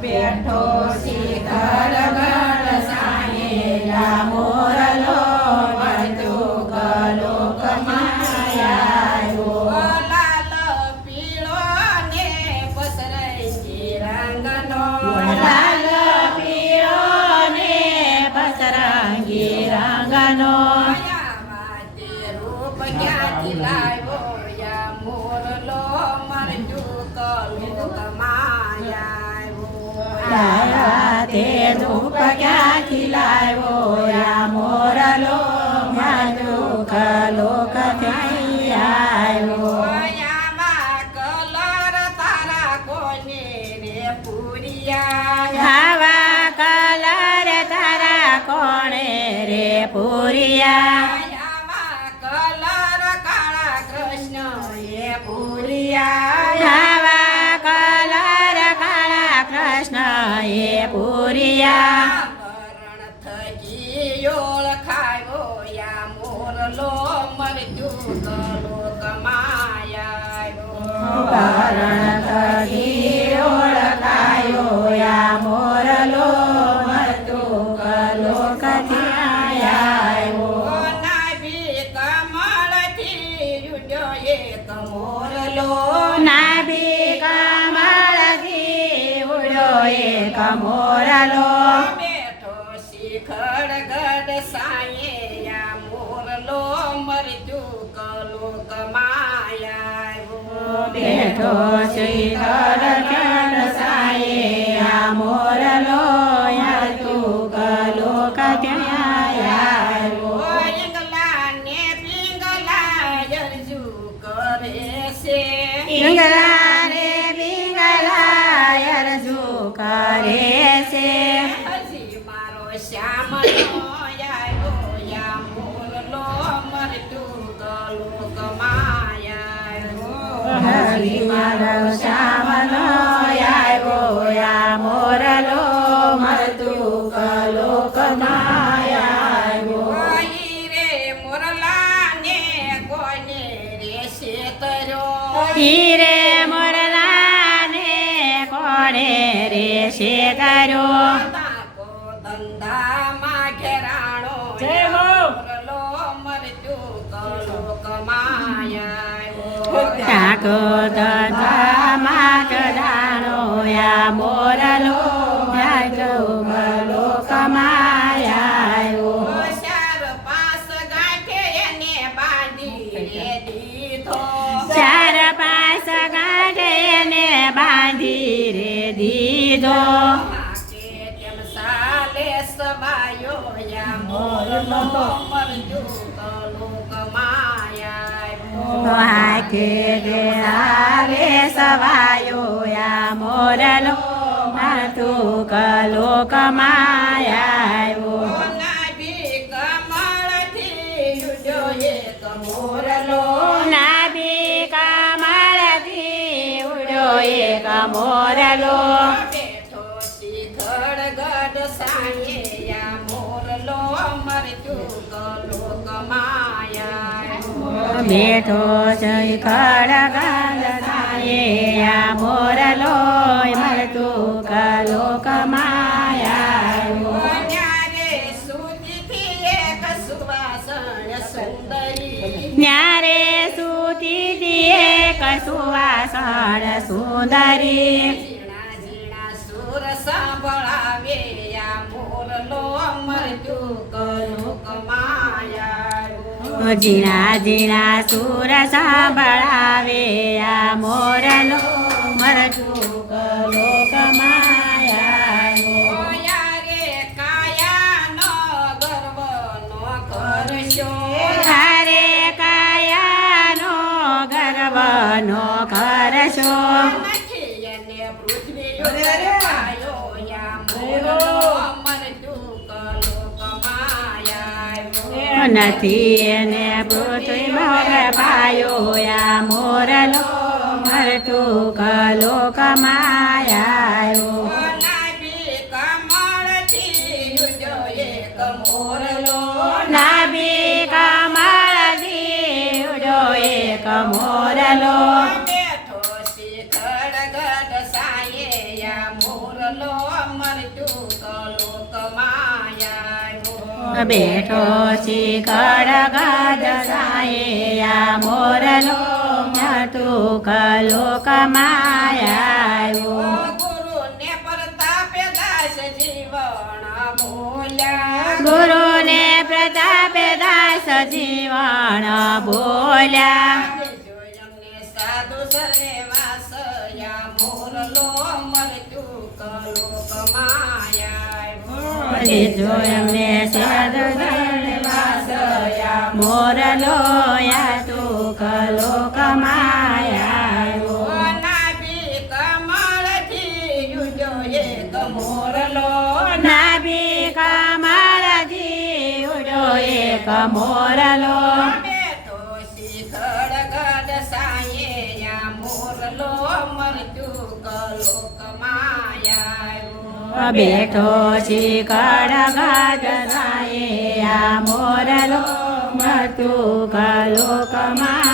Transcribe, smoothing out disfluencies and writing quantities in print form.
બેઠો શિખર ગઢ સાંયે મોરલો મરતું કલોક માયા લાલ પીળો ને પસરંગી રંગનો લાલ પીળો ને પસરંગી રંગનો રૂપ ક્યાંથી લાવ્યો યા મોરલો મરતું કલોક માયા તે ધૂપ ક્યાંથી લાવ્યો યા મોરલો મરતું કલોક આવ્યો કલર તારા કોને રે પુરિયા આવા કલર તારા કોણે રે પુરિયા કલર કાળા કૃષ્ણ એ પુરિયા આવા કલર કાળા કૃષ્ણ એ પુરિયા વરણ થકી ઓળખાયો યા મોરલો મરતું કલોક માયા વરણ થકી ઓળખાયો યા મોરલો મરતું કલોક આવ્યો નાભી કમળથી યુડ્યો એક મોરલો નાભી કમળથી ઉડ્યો એક મોરલો બેઠો શિખર ગઢ સાંયે યા મોરલો મરતું કલોક માયા બેઠો શિખર ગઢ સાંયે આ મોરલો તું કલોક આવ્યો પિંગલાને પિંગલા જરજુ કરે છે પિંગલા રે પિંગલા અરજુ કરે છે હજી મારો શ્યામનો આવ્યો યા મોરલો મરતું કલોક માયા હરી મારો શ્યામનો આવ્યો યા મોરલો મરતું કલોક આવ્યો રે મોરલાને કોને રે શેતરો હીરે મોરલાને કોણે રે શેતરો તાકો ધંધામાં ઘેરાણો જય હો. મોરલો મરતું કલોક માયા તાકો દામા કડાણો યા મોરલો કલોક આવ્યો ચાર પાસ ગાંઠે એને બાંધી રે દીધો ચાર પાંચ ગાંઠે ને બાંધી રે દીધો કે તેમ સાલે સવાયો યા મોરલો મરતું કલોક માયા હાથે રે આવે સવાયો યા મોરલો માતું કલોક આવ્યો નાભી કમળથી યુડ્યો એક મોરલો નાભી કમળથી ઉડ્યો એક મોરલો બેઠો શિખર ગઢ સાંયે યા મોરલો મરતું કલોક માયા બેઠો જય ખડગલ સાયે આ મોરલો મરતું કલોક આવ્યો ન્યારે સુધીથી એક સુવાસણ સુંદરી ન્યારે સુતી એક સુવાસણ સુંદરી ઝીણા ઝીણા સુર સાંભળાવે યા મોરલો મરતું કલોક માયા ઝીણા ઝીણા સુર સાંભળાવે આ મોરલો મરતું કલોક આવ્યો યારે કાયાનો ગર્વ નો કરશો તારે કાયાનો ગર્વનો કરશો નથી એને પૃથ્વી ઉપર પાયો યા મોરલો મરતું કલોક માયા નથી એને પૃથ્વી મોર પાયો યા મોરલો મરતું કલોક આવ્યો નાભી કમળથી યુડ્યો એક મોરલો નાભી કમળથી ઉડ્યો એક મોરલો બેઠો શિખર ગઢ બેઠો શિખર ગદસાએ આ મોરલો મૃતુક લોકમાં આવ્યો ગુરુને પ્રતાપે દાસ જીવન બોલ્યા ગુરુને પ્રતાપે દાસ જીવન બોલ્યા જોયમને સાધુ સર્વેવાસ યા મોરલો મૃત્યુક લોકમાં આવ્યો જો એમને સાધુ મોરલો યાતુક લોકમાં આવ્યો નાભી કમળથી યુજો એક મોરલો નાભી કમળથી ઉડો એક મોરલો બેઠો શિખર ગઢ સાયે યા મોરલો મૃત્યુક લોકમાં આવ્યો બેઠો શિખર ગદરાએ આ મોરલો મૃતુક લોકમાં